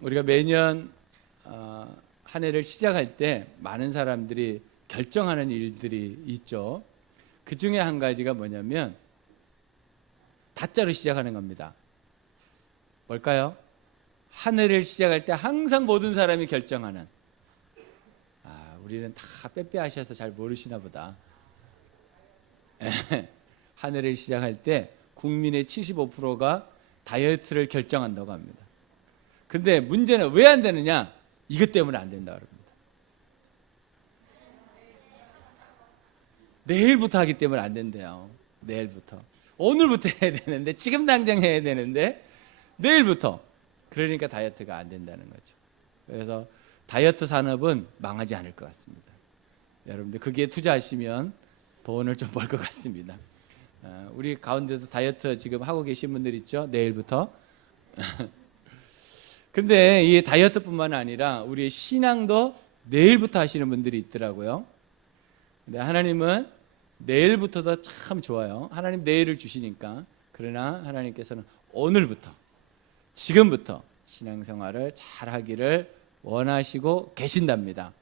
우리가 매년 한 해를 시작할 때 많은 사람들이 결정하는 일들이 있죠. 그 중에 한 가지가 뭐냐면 다자로 시작하는 겁니다. 뭘까요? 한 해를 시작할 때 항상 모든 사람이 결정하는, 우리는 다 빼빼하셔서 잘 모르시나 보다. 한 해를 시작할 때 국민의 75%가 다이어트를 결정한다고 합니다. 근데 문제는 왜 안 되느냐? 이것 때문에 안 된다고 합니다. 내일부터 하기 때문에 안 된대요. 내일부터. 오늘부터 해야 되는데, 지금 당장 해야 되는데 내일부터. 그러니까 다이어트가 안 된다는 거죠. 그래서 다이어트 산업은 망하지 않을 것 같습니다. 여러분들 거기에 투자하시면 돈을 좀 벌 것 같습니다. 우리 가운데도 다이어트 지금 하고 계신 분들 있죠? 내일부터. 근데 이 다이어트뿐만 아니라 우리의 신앙도 내일부터 하시는 분들이 있더라고요. 근데 하나님은 내일부터도 참 좋아요. 하나님 내일을 주시니까. 그러나 하나님께서는 오늘부터, 지금부터 신앙생활을 잘 하기를 원하시고 계신답니다.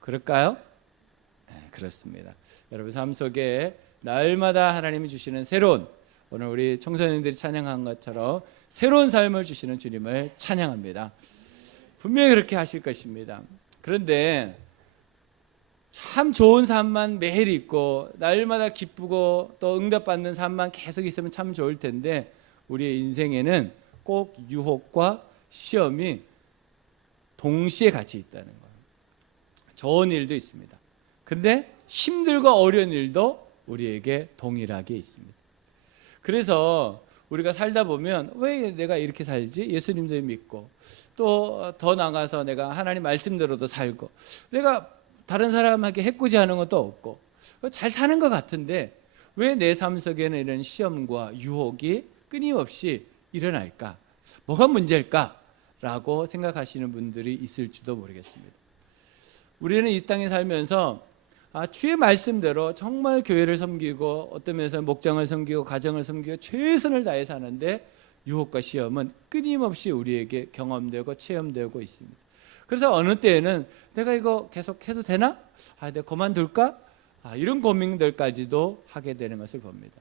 그럴까요? 네, 그렇습니다. 여러분 삶 속에 날마다 하나님이 주시는 새로운, 오늘 우리 청소년들이 찬양한 것처럼 새로운 삶을 주시는 주님을 찬양합니다. 분명히 그렇게 하실 것입니다. 그런데 참 좋은 삶만 매일 있고 날마다 기쁘고 또 응답받는 삶만 계속 있으면 참 좋을 텐데, 우리의 인생에는 꼭 유혹과 시험이 동시에 같이 있다는 거예요. 좋은 일도 있습니다. 근데 힘들고 어려운 일도 우리에게 동일하게 있습니다. 그래서 우리가 살다 보면 왜 내가 이렇게 살지? 예수님도 믿고 또 더 나가서 내가 하나님 말씀대로도 살고 내가 다른 사람에게 해코지하는 것도 없고 잘 사는 것 같은데 왜 내 삶 속에는 이런 시험과 유혹이 끊임없이 일어날까? 뭐가 문제일까? 라고 생각하시는 분들이 있을지도 모르겠습니다. 우리는 이 땅에 살면서 주의 말씀대로 정말 교회를 섬기고 어떤 면에서 목장을 섬기고 가정을 섬기고 최선을 다해 사는데 유혹과 시험은 끊임없이 우리에게 경험되고 체험되고 있습니다. 그래서 어느 때에는 내가 이거 계속 해도 되나? 내가 그만둘까? 이런 고민들까지도 하게 되는 것을 봅니다.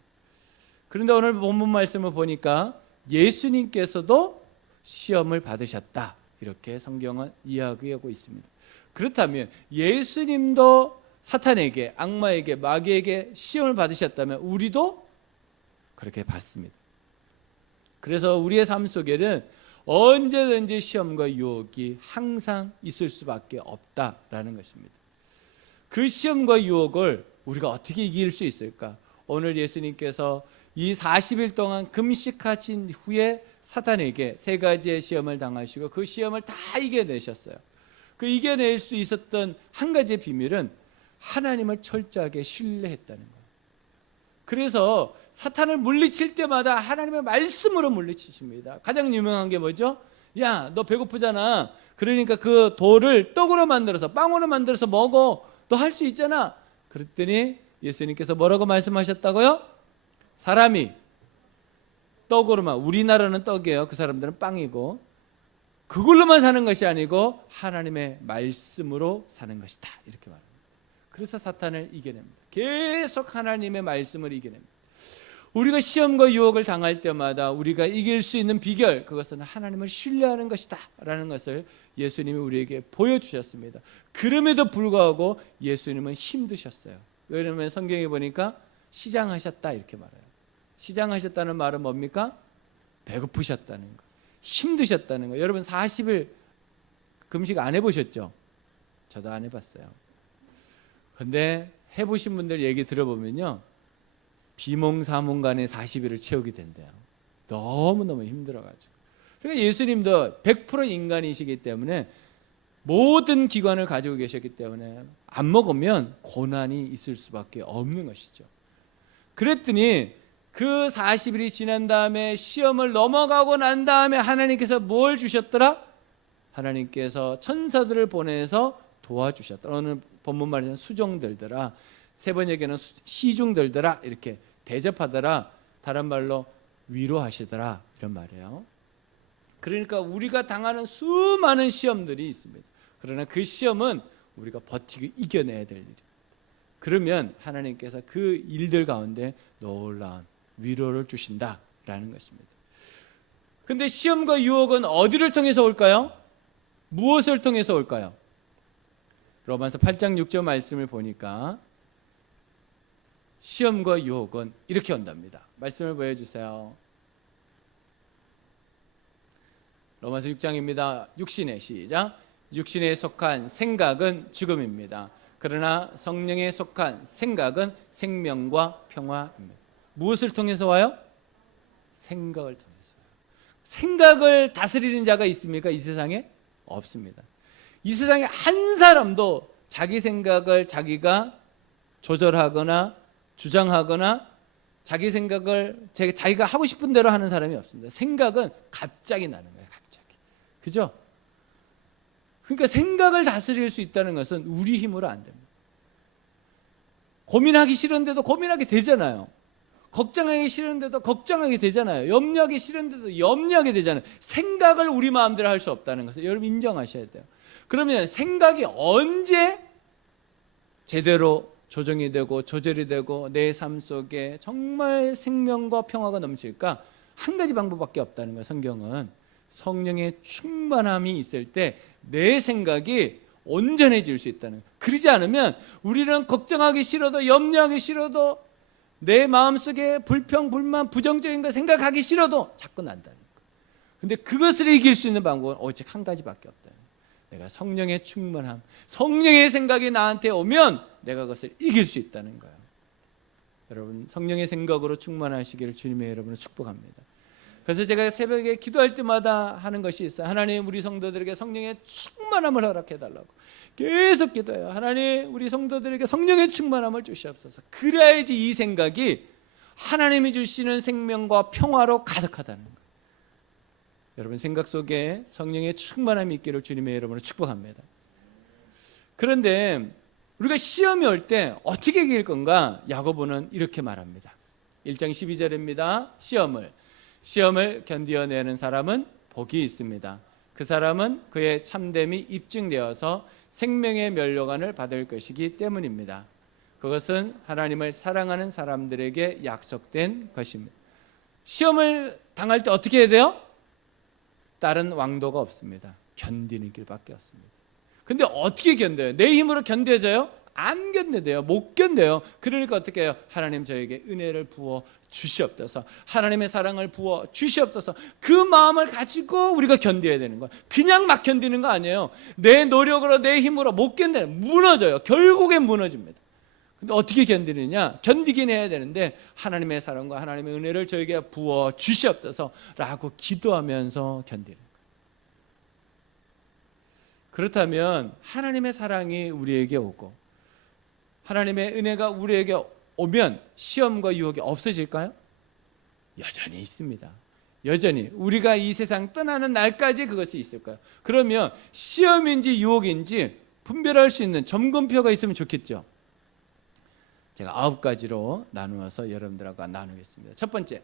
그런데 오늘 본문 말씀을 보니까 예수님께서도 시험을 받으셨다, 이렇게 성경은 이야기하고 있습니다. 그렇다면 예수님도 사탄에게, 악마에게, 마귀에게 시험을 받으셨다면 우리도 그렇게 받습니다. 그래서 우리의 삶 속에는 언제든지 시험과 유혹이 항상 있을 수밖에 없다라는 것입니다. 그 시험과 유혹을 우리가 어떻게 이길 수 있을까? 오늘 예수님께서 이 40일 동안 금식하신 후에 사탄에게 세 가지의 시험을 당하시고 그 시험을 다 이겨내셨어요. 그 이겨낼 수 있었던 한 가지의 비밀은 하나님을 철저하게 신뢰했다는 거예요. 그래서 사탄을 물리칠 때마다 하나님의 말씀으로 물리치십니다. 가장 유명한 게 뭐죠? 야, 너 배고프잖아. 그러니까 그 돌을 떡으로 만들어서, 빵으로 만들어서 먹어. 너 할 수 있잖아. 그랬더니 예수님께서 뭐라고 말씀하셨다고요? 사람이 떡으로만, 우리나라는 떡이에요. 그 사람들은 빵이고, 그걸로만 사는 것이 아니고 하나님의 말씀으로 사는 것이다, 이렇게 말합니다. 그래서 사탄을 이겨냅니다. 계속 하나님의 말씀을 이겨냅니다. 우리가 시험과 유혹을 당할 때마다 우리가 이길 수 있는 비결, 그것은 하나님을 신뢰하는 것이다 라는 것을 예수님이 우리에게 보여주셨습니다. 그럼에도 불구하고 예수님은 힘드셨어요. 왜냐하면 성경에 보니까 시장하셨다, 이렇게 말해요. 시장하셨다는 말은 뭡니까? 배고프셨다는 거, 힘드셨다는 거. 여러분 40일 금식 안 해보셨죠? 저도 안 해봤어요. 근데 해보신 분들 얘기 들어보면요, 비몽사몽간에 40일을 채우게 된대요. 너무너무 힘들어가지고. 그러니까 예수님도 100% 인간이시기 때문에 모든 기관을 가지고 계셨기 때문에 안 먹으면 고난이 있을 수밖에 없는 것이죠. 그랬더니 그 40일이 지난 다음에 시험을 넘어가고 난 다음에 하나님께서 뭘 주셨더라? 하나님께서 천사들을 보내서 도와주셨더라. 오늘 본문 말에는 수종들더라, 세 번역에는 시중들더라, 이렇게 대접하더라, 다른 말로 위로하시더라, 이런 말이에요. 그러니까 우리가 당하는 수많은 시험들이 있습니다. 그러나 그 시험은 우리가 버티고 이겨내야 될 일이에요. 그러면 하나님께서 그 일들 가운데 놀라운 위로를 주신다라는 것입니다. 근데 시험과 유혹은 어디를 통해서 올까요? 무엇을 통해서 올까요? 로마서 8장 6절 말씀을 보니까 시험과 유혹은 이렇게 온답니다. 말씀을 보여주세요. 로마서 6장입니다. 육신의 시작. 육신에 속한 생각은 죽음입니다. 그러나 성령에 속한 생각은 생명과 평화입니다. 무엇을 통해서 와요? 생각을 통해서 와요. 생각을 다스리는 자가 있습니까? 이 세상에? 없습니다. 이 세상에 한 사람도 자기 생각을 자기가 조절하거나 주장하거나 자기 생각을 자기가 하고 싶은 대로 하는 사람이 없습니다. 생각은 갑자기 나는 거예요. 갑자기. 그죠? 그러니까 생각을 다스릴 수 있다는 것은 우리 힘으로 안 됩니다. 고민하기 싫은데도 고민하게 되잖아요. 걱정하기 싫은데도 걱정하게 되잖아요. 염려하기 싫은데도 염려하게 되잖아요. 생각을 우리 마음대로 할 수 없다는 것을 여러분 인정하셔야 돼요. 그러면 생각이 언제 제대로 조정이 되고 조절이 되고 내 삶 속에 정말 생명과 평화가 넘칠까? 한 가지 방법밖에 없다는 거예요. 성경은 성령의 충만함이 있을 때 내 생각이 온전해질 수 있다는 거예요. 그러지 않으면 우리는 걱정하기 싫어도 염려하기 싫어도 내 마음속에 불평, 불만, 부정적인 거 생각하기 싫어도 자꾸 난다는 거예요. 근데 그것을 이길 수 있는 방법은 오직 한 가지밖에 없다. 내가 성령의 충만함, 성령의 생각이 나한테 오면 내가 그것을 이길 수 있다는 거예요. 여러분 성령의 생각으로 충만하시기를 주님의 여러분을 축복합니다. 그래서 제가 새벽에 기도할 때마다 하는 것이 있어요. 하나님 우리 성도들에게 성령의 충만함을 허락해달라고 계속 기도해요. 하나님 우리 성도들에게 성령의 충만함을 주시옵소서. 그래야지 이 생각이 하나님이 주시는 생명과 평화로 가득하다는 거예요. 여러분 생각 속에 성령의 충만함이 있기를 주님의 여러분을 축복합니다. 그런데 우리가 시험이 올 때 어떻게 이길 건가? 야고보는 이렇게 말합니다. 1장 12절입니다. 시험을 견디어내는 사람은 복이 있습니다. 그 사람은 그의 참됨이 입증되어서 생명의 면류관을 받을 것이기 때문입니다. 그것은 하나님을 사랑하는 사람들에게 약속된 것입니다. 시험을 당할 때 어떻게 해야 돼요? 다른 왕도가 없습니다. 견디는 길밖에 없습니다. 근데 어떻게 견뎌요? 내 힘으로 견뎌져요? 안 견뎌요. 못 견뎌요. 그러니까 어떻게 해요? 하나님 저에게 은혜를 부어 주시옵소서. 하나님의 사랑을 부어 주시옵소서. 그 마음을 가지고 우리가 견뎌야 되는 거예요. 그냥 막 견디는 거 아니에요. 내 노력으로 내 힘으로 못 견뎌요. 무너져요. 결국엔 무너집니다. 근데 어떻게 견디느냐? 견디긴 해야 되는데 하나님의 사랑과 하나님의 은혜를 저에게 부어 주시옵소서 라고 기도하면서 견디는 거예요. 그렇다면 하나님의 사랑이 우리에게 오고 하나님의 은혜가 우리에게 오면 시험과 유혹이 없어질까요? 여전히 있습니다. 여전히 우리가 이 세상 떠나는 날까지 그것이 있을 거예요. 그러면 시험인지 유혹인지 분별할 수 있는 점검표가 있으면 좋겠죠. 제가 9가지로 나누어서 여러분들하고 나누겠습니다. 첫 번째,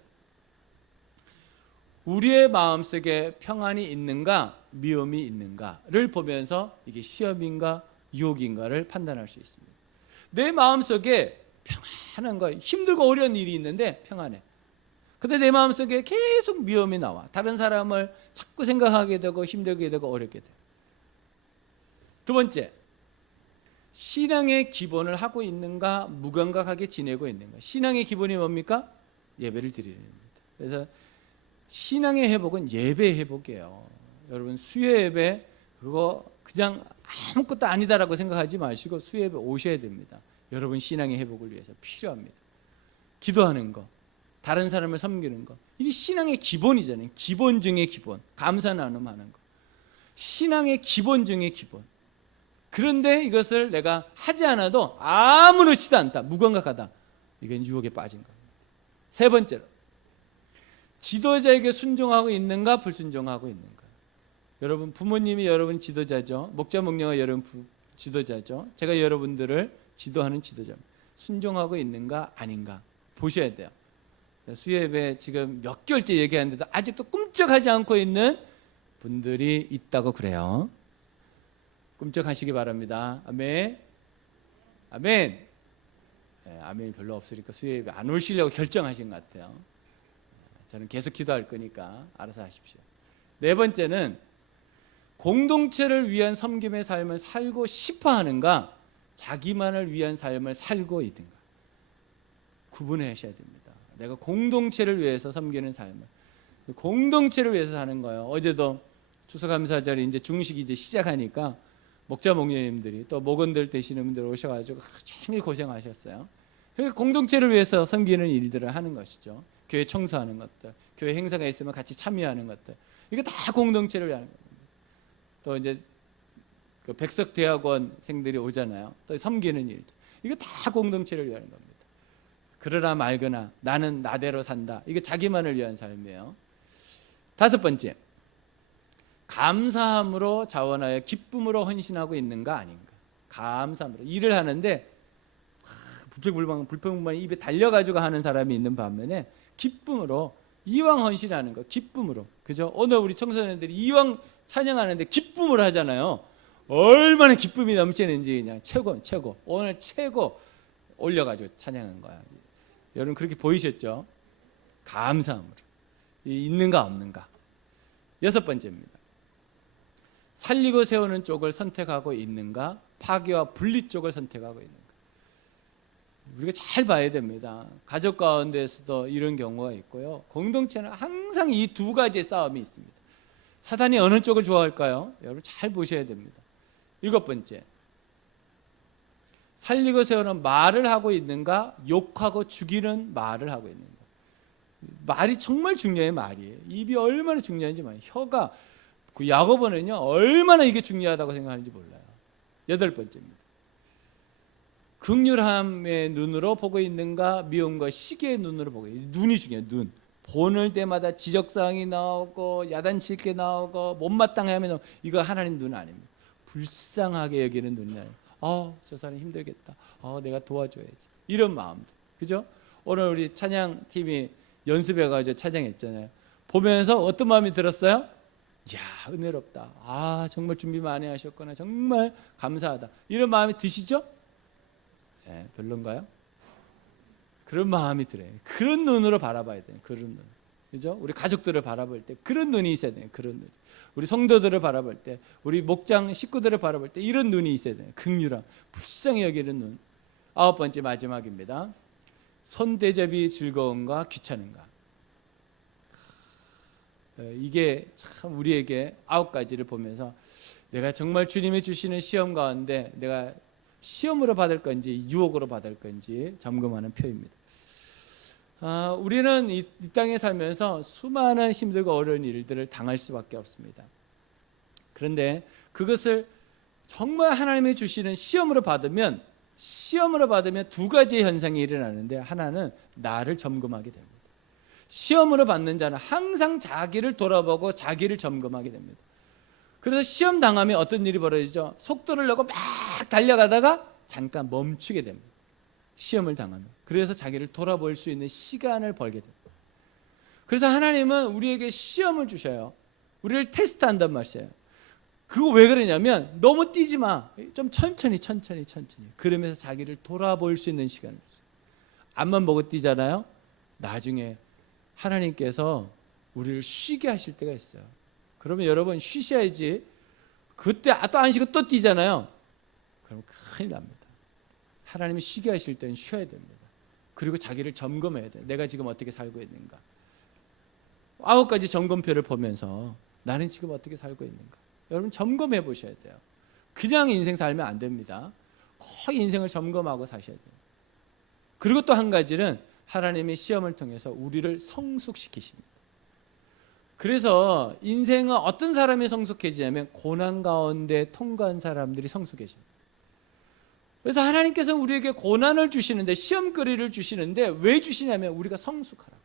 우리의 마음속에 평안이 있는가 미움이 있는가를 보면서 이게 시험인가 유혹인가를 판단할 수 있습니다. 내 마음속에 평안한 거, 힘들고 어려운 일이 있는데 평안해. 근데 내 마음속에 계속 미움이 나와. 다른 사람을 자꾸 생각하게 되고 힘들게 되고 어렵게 돼. 두 번째, 신앙의 기본을 하고 있는가 무감각하게 지내고 있는가. 신앙의 기본이 뭡니까? 예배를 드리는 겁니다. 그래서 신앙의 회복은 예배의 회복이에요. 여러분 수요 예배 그거 그냥 아무것도 아니다라고 생각하지 마시고 수요 예배 오셔야 됩니다. 여러분 신앙의 회복을 위해서 필요합니다. 기도하는 거, 다른 사람을 섬기는 거, 이게 신앙의 기본이잖아요. 기본 중의 기본, 감사 나눔하는 거, 신앙의 기본 중의 기본. 그런데 이것을 내가 하지 않아도 아무렇지도 않다, 무감각하다, 이건 유혹에 빠진 겁니다. 세 번째로, 지도자에게 순종하고 있는가 불순종하고 있는가. 여러분 부모님이 여러분 지도자죠. 목자 목녀가 여러분 지도자죠. 제가 여러분들을 지도하는 지도자입니다. 순종하고 있는가 아닌가 보셔야 돼요. 수요예배 지금 몇 개월째 얘기하는데도 아직도 꿈쩍하지 않고 있는 분들이 있다고 그래요. 꿈쩍하시기 바랍니다. 아멘. 아멘. 네, 아멘이 별로 없으니까 수요예배 안 오시려고 결정하신 것 같아요. 저는 계속 기도할 거니까 알아서 하십시오. 네 번째는 공동체를 위한 섬김의 삶을 살고 싶어 하는가, 자기만을 위한 삶을 살고 있는가, 구분해 하셔야 됩니다. 내가 공동체를 위해서 섬기는 삶을, 공동체를 위해서 사는 거예요. 어제도 추수감사절 이제 중식이 이제 시작하니까 목자 목녀님들이 또 목원들 되시는 분들 오셔가지고 하루 종일 고생하셨어요. 그러니까 공동체를 위해서 섬기는 일들을 하는 것이죠. 교회 청소하는 것들, 교회 행사가 있으면 같이 참여하는 것들, 이게 다 공동체를 위한 겁니다. 또 이제 그 백석대학원생들이 오잖아요. 또 섬기는 일들, 이게 다 공동체를 위한 겁니다. 그러나 말거나 나는 나대로 산다, 이게 자기만을 위한 삶이에요. 다섯 번째, 감사함으로 자원하여 기쁨으로 헌신하고 있는가 아닌가. 감사함으로 일을 하는데 불평불만 입에 달려가지고 하는 사람이 있는 반면에 기쁨으로 이왕 헌신하는 거, 기쁨으로, 그죠? 오늘 우리 청소년들이 이왕 찬양하는데 기쁨으로 하잖아요. 얼마나 기쁨이 넘치는지 그냥 최고 오늘 최고 올려가지고 찬양한 거야. 여러분 그렇게 보이셨죠? 감사함으로 있는가 없는가. 여섯 번째입니다. 살리고 세우는 쪽을 선택하고 있는가, 파괴와 분리 쪽을 선택하고 있는가. 우리가 잘 봐야 됩니다. 가족 가운데에서도 이런 경우가 있고요. 공동체는 항상 이 두 가지의 싸움이 있습니다. 사단이 어느 쪽을 좋아할까요? 여러분 잘 보셔야 됩니다. 일곱 번째, 살리고 세우는 말을 하고 있는가, 욕하고 죽이는 말을 하고 있는가. 말이 정말 중요해요. 말이에요. 입이 얼마나 중요한지 말이에요. 혀가, 그 야고보는요 얼마나 이게 중요하다고 생각하는지 몰라요. 여덟 번째입니다. 긍휼함의 눈으로 보고 있는가, 미움과 시기의 눈으로 보고 있는가. 눈이 중요해요. 눈. 보는 때마다 지적사항이 나오고 야단칠 게 나오고 못마땅하면 나오고, 이거 하나님 눈 아닙니다. 불쌍하게 여기는 눈이 아니에요. 저 사람 힘들겠다. 내가 도와줘야지. 이런 마음들, 그죠? 오늘 우리 찬양팀이 연습해가지고 찬양했잖아요. 보면서 어떤 마음이 들었어요? 이야, 은혜롭다. 정말 준비 많이 하셨구나. 정말 감사하다. 이런 마음이 드시죠? 네, 별론가요? 그런 마음이 들어요. 그런 눈으로 바라봐야 돼요. 그런 눈, 그죠? 우리 가족들을 바라볼 때 그런 눈이 있어야 돼요. 그런 눈. 우리 성도들을 바라볼 때, 우리 목장 식구들을 바라볼 때 이런 눈이 있어야 돼요. 긍휼함, 불쌍히 여기는 눈. 아홉 번째, 마지막입니다. 손대접이 즐거운가 귀찮은가. 이게 참 우리에게 아홉 가지를 보면서 내가 정말 주님이 주시는 시험 가운데 내가 시험으로 받을 건지 유혹으로 받을 건지 점검하는 표입니다. 우리는 이 땅에 살면서 수많은 힘들고 어려운 일들을 당할 수밖에 없습니다. 그런데 그것을 정말 하나님이 주시는 시험으로 받으면 두 가지의 현상이 일어나는데, 하나는 나를 점검하게 됩니다. 시험으로 받는 자는 항상 자기를 돌아보고 자기를 점검하게 됩니다. 그래서 시험 당하면 어떤 일이 벌어지죠? 속도를 내고 막 달려가다가 잠깐 멈추게 됩니다. 시험을 당하면. 그래서 자기를 돌아볼 수 있는 시간을 벌게 됩니다. 그래서 하나님은 우리에게 시험을 주셔요. 우리를 테스트한단 말이에요. 그거 왜 그러냐면 너무 뛰지 마. 좀 천천히. 그러면서 자기를 돌아볼 수 있는 시간을 주세요. 앞만 보고 뛰잖아요. 나중에 하나님께서 우리를 쉬게 하실 때가 있어요. 그러면 여러분 쉬셔야지. 그때 또 안 쉬고 또 뛰잖아요. 그럼 큰일 납니다. 하나님이 쉬게 하실 때는 쉬어야 됩니다. 그리고 자기를 점검해야 돼요. 내가 지금 어떻게 살고 있는가. 9가지 점검표를 보면서 나는 지금 어떻게 살고 있는가. 여러분 점검해 보셔야 돼요. 그냥 인생 살면 안 됩니다. 꼭 인생을 점검하고 사셔야 돼요. 그리고 또 한 가지는 하나님의 시험을 통해서 우리를 성숙시키십니다. 그래서 인생은 어떤 사람이 성숙해지냐면 고난 가운데 통과한 사람들이 성숙해집니다. 그래서 하나님께서 우리에게 고난을 주시는데, 시험거리를 주시는데 왜 주시냐면 우리가 성숙하라고.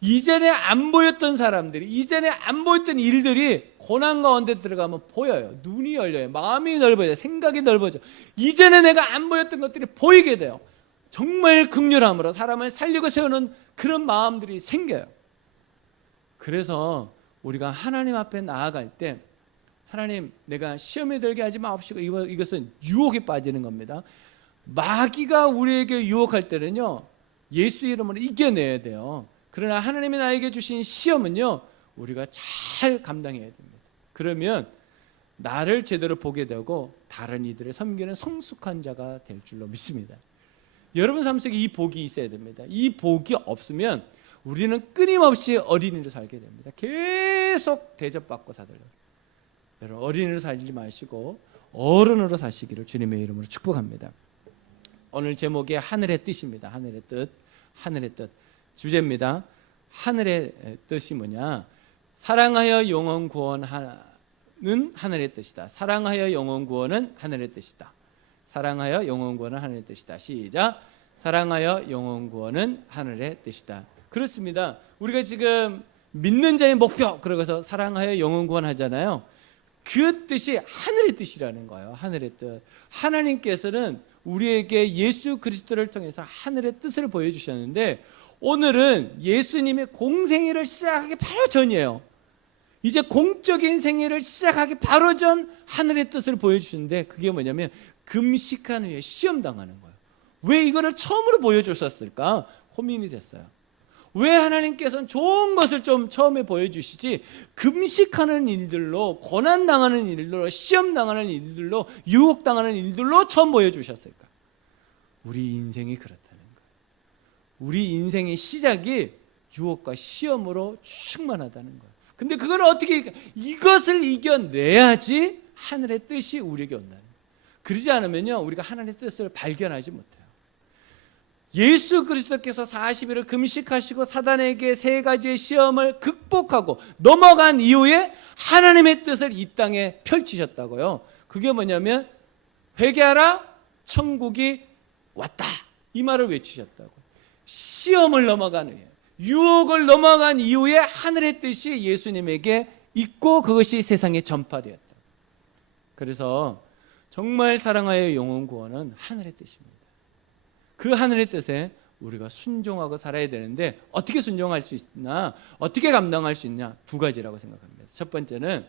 이전에 안 보였던 사람들이, 이전에 안 보였던 일들이 고난 가운데 들어가면 보여요. 눈이 열려요. 마음이 넓어져요. 생각이 넓어져. 이전에 내가 안 보였던 것들이 보이게 돼요. 정말 긍휼함으로 사람을 살리고 세우는 그런 마음들이 생겨요. 그래서 우리가 하나님 앞에 나아갈 때 하나님, 내가 시험에 들게 하지 마옵시고, 이것은 유혹에 빠지는 겁니다. 마귀가 우리에게 유혹할 때는요, 예수 이름으로 이겨내야 돼요. 그러나 하나님이 나에게 주신 시험은요, 우리가 잘 감당해야 됩니다. 그러면 나를 제대로 보게 되고 다른 이들을 섬기는 성숙한 자가 될 줄로 믿습니다. 여러분 삶 속에 이 복이 있어야 됩니다. 이 복이 없으면 우리는 끊임없이 어린이로 살게 됩니다. 계속 대접받고 살아요. 여러분, 어린이로 살지 마시고 어른으로 사시기를 주님의 이름으로 축복합니다. 오늘 제목이 하늘의 뜻입니다. 하늘의 뜻, 하늘의 뜻. 주제입니다. 하늘의 뜻이 뭐냐? 사랑하여 영원 구원하는 하늘의 뜻이다. 사랑하여 영원 구원은 하늘의 뜻이다. 사랑하여 영원 구원은 하늘의 뜻이다. 시작. 사랑하여 영원 구원은 하늘의 뜻이다. 그렇습니다. 우리가 지금 믿는 자의 목표, 그러고서 사랑하여 영원 구원 하잖아요. 그 뜻이 하늘의 뜻이라는 거예요. 하늘의 뜻. 하나님께서는 우리에게 예수 그리스도를 통해서 하늘의 뜻을 보여주셨는데, 오늘은 예수님의 공생애를 시작하기 바로 전이에요. 이제 공적인 생애를 시작하기 바로 전 하늘의 뜻을 보여주시는데, 그게 뭐냐면 금식한 후에 시험당하는 거예요. 왜 이거를 처음으로 보여주셨을까? 고민이 됐어요. 왜 하나님께서는 좋은 것을 좀 처음에 보여주시지 금식하는 일들로, 고난당하는 일들로, 시험당하는 일들로, 유혹당하는 일들로 처음 보여주셨을까? 우리 인생이 그렇다는 거예요. 우리 인생의 시작이 유혹과 시험으로 충만하다는 거예요. 근데 그걸 어떻게, 이것을 이겨내야지 하늘의 뜻이 우리에게 온다는 거예요. 그러지 않으면요, 우리가 하나님의 뜻을 발견하지 못해요. 예수 그리스도께서 40일을 금식하시고 사단에게 3가지의 시험을 극복하고 넘어간 이후에 하나님의 뜻을 이 땅에 펼치셨다고요. 그게 뭐냐면 회개하라, 천국이 왔다, 이 말을 외치셨다고. 시험을 넘어간 후에, 유혹을 넘어간 이후에 하늘의 뜻이 예수님에게 있고 그것이 세상에 전파되었다. 그래서 정말 사랑하여 영원 구원은 하늘의 뜻입니다. 그 하늘의 뜻에 우리가 순종하고 살아야 되는데, 어떻게 순종할 수 있나, 어떻게 감당할 수 있냐, 2가지라고 생각합니다. 첫 번째는,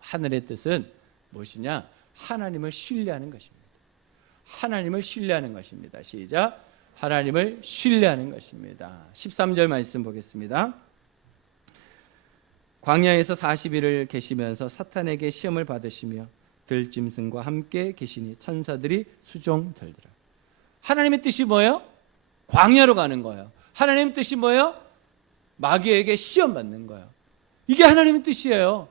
하늘의 뜻은 무엇이냐? 하나님을 신뢰하는 것입니다. 하나님을 신뢰하는 것입니다. 시작. 하나님을 신뢰하는 것입니다. 13절 말씀 보겠습니다. 광야에서 40일을 계시면서 사탄에게 시험을 받으시며 들짐승과 함께 계시니 천사들이 수종들더라. 하나님의 뜻이 뭐예요? 광야로 가는 거예요. 하나님의 뜻이 뭐예요? 마귀에게 시험 받는 거예요. 이게 하나님의 뜻이에요.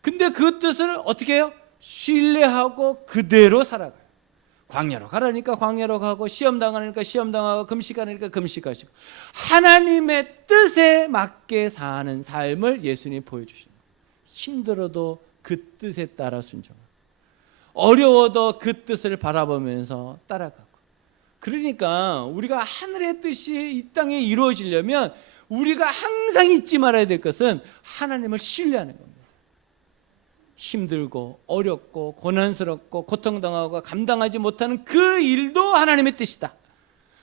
근데 그 뜻을 어떻게 해요? 신뢰하고 그대로 살아가요. 광야로 가라니까 광야로 가고, 시험 당하니까 시험 당하고, 금식하니까 금식하시고, 하나님의 뜻에 맞게 사는 삶을 예수님이 보여주시는 거예요. 힘들어도 그 뜻에 따라 순종하고, 어려워도 그 뜻을 바라보면서 따라가고. 그러니까 우리가 하늘의 뜻이 이 땅에 이루어지려면 우리가 항상 잊지 말아야 될 것은 하나님을 신뢰하는 겁니다. 힘들고 어렵고 고난스럽고 고통당하고 감당하지 못하는 그 일도 하나님의 뜻이다.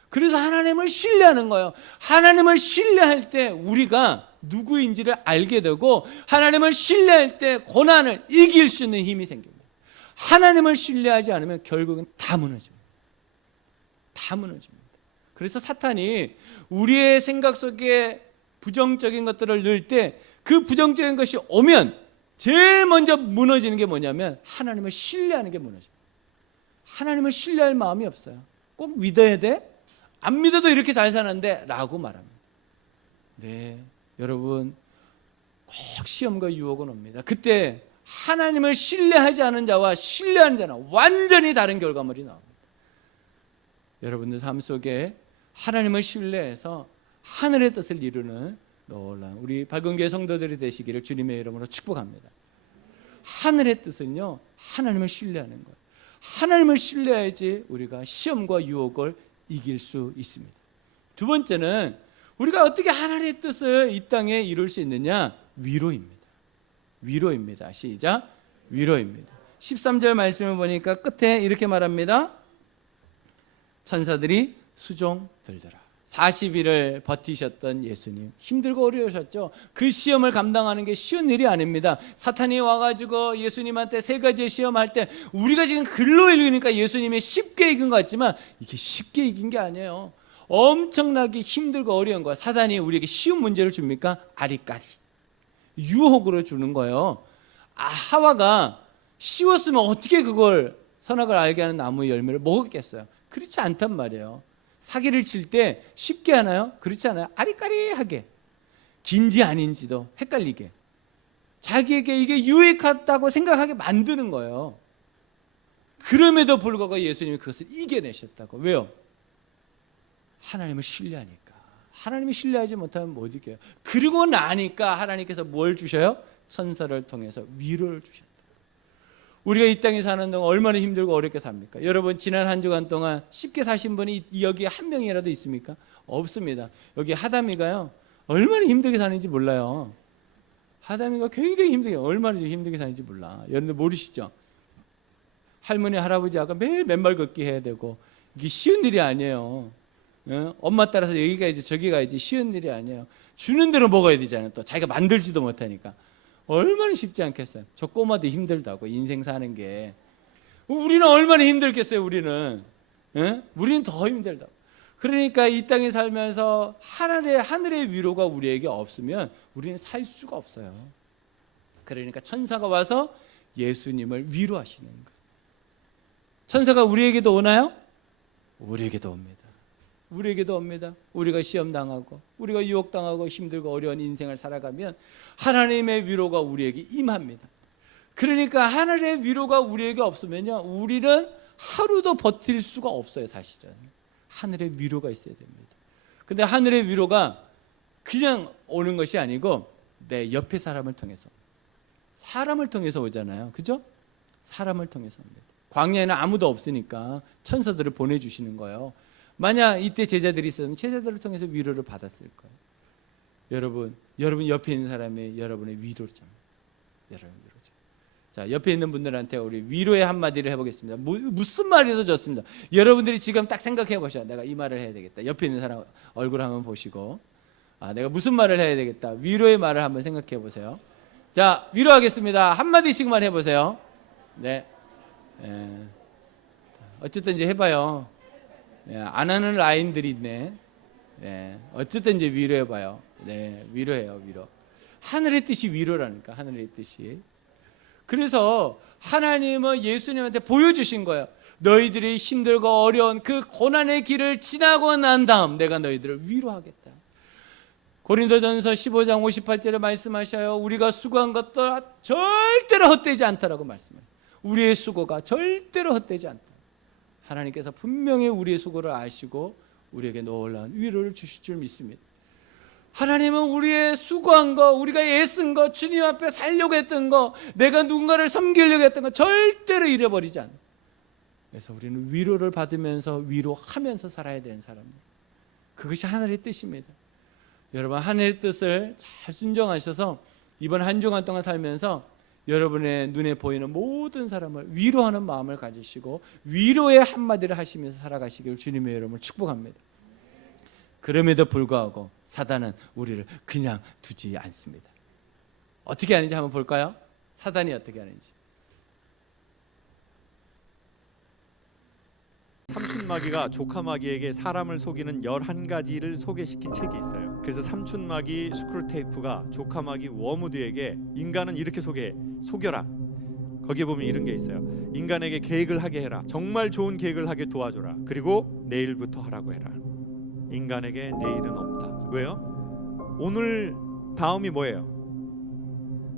그래서 하나님을 신뢰하는 거예요. 하나님을 신뢰할 때 우리가 누구인지를 알게 되고, 하나님을 신뢰할 때 고난을 이길 수 있는 힘이 생깁니다. 하나님을 신뢰하지 않으면 결국은 다 무너집니다. 다 무너집니다. 그래서 사탄이 우리의 생각 속에 부정적인 것들을 넣을 때, 그 부정적인 것이 오면 제일 먼저 무너지는 게 뭐냐면 하나님을 신뢰하는 게 무너집니다. 하나님을 신뢰할 마음이 없어요. 꼭 믿어야 돼? 안 믿어도 이렇게 잘 사는데 라고 말합니다. 네, 여러분, 꼭 시험과 유혹은 옵니다. 그때 하나님을 신뢰하지 않은 자와 신뢰하는 자는 완전히 다른 결과물이 나옵니다. 여러분들 삶 속에 하나님을 신뢰해서 하늘의 뜻을 이루는 놀라운 우리 밝은교회 성도들이 되시기를 주님의 이름으로 축복합니다. 하늘의 뜻은요, 하나님을 신뢰하는 것. 하나님을 신뢰해야지 우리가 시험과 유혹을 이길 수 있습니다. 2번째는 우리가 어떻게 하나님의 뜻을 이 땅에 이룰 수 있느냐? 위로입니다. 위로입니다. 시작. 위로입니다. 13절 말씀을 보니까 끝에 이렇게 말합니다. 천사들이 수종들더라. 40일을 버티셨던 예수님, 힘들고 어려우셨죠. 그 시험을 감당하는 게 쉬운 일이 아닙니다. 사탄이 와가지고 예수님한테 세 가지의 시험할 때 우리가 지금 글로 읽으니까 예수님이 쉽게 이긴 것 같지만 이게 쉽게 이긴 게 아니에요. 엄청나게 힘들고 어려운 거야. 사탄이 우리에게 쉬운 문제를 줍니까? 아리까리 유혹으로 주는 거예요. 하와가 쉬웠으면 어떻게 그걸 선악을 알게 하는 나무의 열매를 먹었겠어요? 그렇지 않단 말이에요. 사기를 칠 때 쉽게 하나요? 그렇지 않아요. 아리까리하게, 긴지 아닌지도 헷갈리게, 자기에게 이게 유익하다고 생각하게 만드는 거예요. 그럼에도 불구하고 예수님이 그것을 이겨내셨다고. 왜요? 하나님을 신뢰하니까. 하나님을 신뢰하지 못하면 못 이겨요. 그리고 나니까 하나님께서 뭘 주셔요? 천사를 통해서 위로를 주셨다. 우리가 이 땅에 사는 동안 얼마나 힘들고 어렵게 삽니까? 여러분, 지난 한 주간 동안 쉽게 사신 분이 여기에 한 명이라도 있습니까? 없습니다. 여기 하담이가요, 얼마나 힘들게 사는지 몰라요. 하담이가 굉장히 힘들게, 얼마나 힘들게 사는지 몰라. 여러분들 모르시죠? 할머니 할아버지하고 매일 맨발 걷기 해야 되고, 이게 쉬운 일이 아니에요. 엄마 따라서 여기 가야지 저기 가야지 쉬운 일이 아니에요. 주는 대로 먹어야 되잖아요. 또 자기가 만들지도 못하니까. 얼마나 쉽지 않겠어요. 저 꼬마도 힘들다고, 인생 사는 게. 우리는 얼마나 힘들겠어요. 우리는 더 힘들다고. 그러니까 이 땅에 살면서 하늘의 위로가 우리에게 없으면 우리는 살 수가 없어요. 그러니까 천사가 와서 예수님을 위로하시는 거예요. 천사가 우리에게도 오나요? 우리에게도 옵니다. 우리에게도 옵니다. 우리가 시험당하고 우리가 유혹당하고 힘들고 어려운 인생을 살아가면 하나님의 위로가 우리에게 임합니다. 그러니까 하늘의 위로가 우리에게 없으면요, 우리는 하루도 버틸 수가 없어요. 사실은 하늘의 위로가 있어야 됩니다. 근데 하늘의 위로가 그냥 오는 것이 아니고 내 옆에 사람을 통해서 오잖아요. 그죠? 사람을 통해서 옵니다. 광야에는 아무도 없으니까 천사들을 보내주시는 거예요. 만약 이때 제자들이 있었으면 제자들을 통해서 위로를 받았을 거예요. 여러분 옆에 있는 사람이 여러분의 위로죠. 여러분 위로죠. 자, 옆에 있는 분들한테 우리 위로의 한마디를 해보겠습니다. 무슨 말이도 좋습니다. 여러분들이 지금 딱 생각해 보셔. 내가 이 말을 해야 되겠다. 옆에 있는 사람 얼굴 한번 보시고, 내가 무슨 말을 해야 되겠다. 위로의 말을 한번 생각해 보세요. 자, 위로하겠습니다. 한마디씩만 해보세요. 네. 어쨌든 이제 해봐요. 안 하는 라인들이 있네. 어쨌든 이제 위로해봐요. 위로해요. 위로. 하늘의 뜻이 위로라니까. 하늘의 뜻이. 그래서 하나님은 예수님한테 보여주신 거예요. 너희들이 힘들고 어려운 그 고난의 길을 지나고 난 다음 내가 너희들을 위로하겠다. 고린도전서 15장 58절에 말씀하셔요. 우리가 수고한 것도 절대로 헛되지 않다라고 말씀해요. 우리의 수고가 절대로 헛되지 않다. 하나님께서 분명히 우리의 수고를 아시고 우리에게 놀라운 위로를 주실 줄 믿습니다. 하나님은 우리의 수고한 거, 우리가 애쓴 거, 주님 앞에 살려고 했던 거, 내가 누군가를 섬기려고 했던 거 절대로 잃어버리지 않아요. 그래서 우리는 위로를 받으면서 위로하면서 살아야 되는 사람입니다. 그것이 하늘의 뜻입니다. 여러분, 하늘의 뜻을 잘 순종하셔서 이번 한 주간 동안 살면서 여러분의 눈에 보이는 모든 사람을 위로하는 마음을 가지시고 위로의 한마디를 하시면서 살아가시길 주님의 여러분을 축복합니다. 그럼에도 불구하고 사단은 우리를 그냥 두지 않습니다. 어떻게 하는지 한번 볼까요? 사단이 어떻게 하는지. 삼춘마귀가 조카마귀에게 사람을 속이는 11가지를 소개시킨 책이 있어요. 그래서 삼춘마귀 스크루테이프가 조카마귀 워무드에게 인간은 이렇게 속여라. 거기에 보면 이런 게 있어요. 인간에게 계획을 하게 해라. 정말 좋은 계획을 하게 도와줘라. 그리고 내일부터 하라고 해라. 인간에게 내일은 없다. 왜요? 오늘 다음이 뭐예요?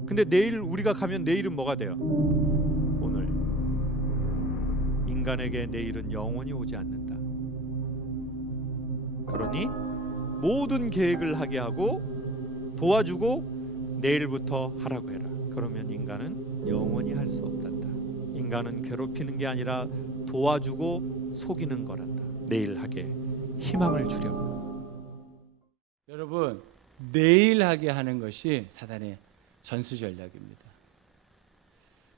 근데 내일 우리가 가면 내일은 뭐가 돼요? 오늘. 인간에게 내일은 영원히 오지 않는다. 그러니 모든 계획을 하게 하고 도와주고 내일부터 하라고 해라. 그러면 인간은 영원히 할 수 없단다. 인간은 괴롭히는 게 아니라 도와주고 속이는 거란다. 내일 하게 희망을 주려고. 여러분, 내일 하게 하는 것이 사단의 전수 전략입니다.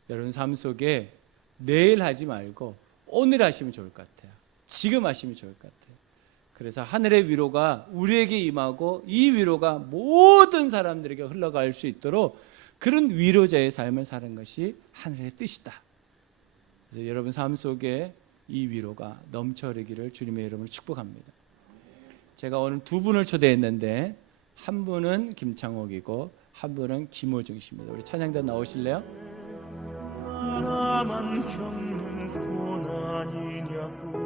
여러분 삶 속에 내일 하지 말고 오늘 하시면 좋을 것 같아요. 지금 하시면 좋을 것 같아요. 그래서 하늘의 위로가 우리에게 임하고 이 위로가 모든 사람들에게 흘러갈 수 있도록 그런 위로자의 삶을 사는 것이 하늘의 뜻이다. 그래서 여러분 삶 속에 이 위로가 넘쳐 흐르기를 주님의 이름으로 축복합니다. 제가 오늘 두 분을 초대했는데 한 분은 김창옥이고 한 분은 김호중 씨입니다. 우리 찬양단 나오실래요? 나만 겪는 고난이냐고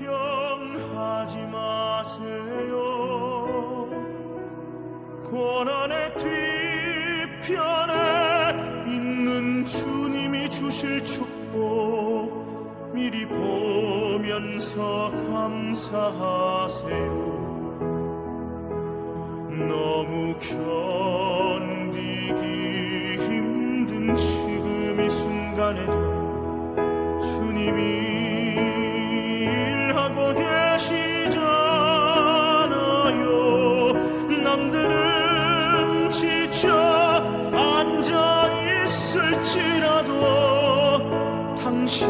불평하지 마세요. 고난의 뒤편에 있는 주님이 주실 축복 미리 보면서 감사하세요. 너무 견디기 힘든 지금 이 순간에도 주님이 일하고 계시잖아요. 남들은 지쳐 앉아 있을지라도 당신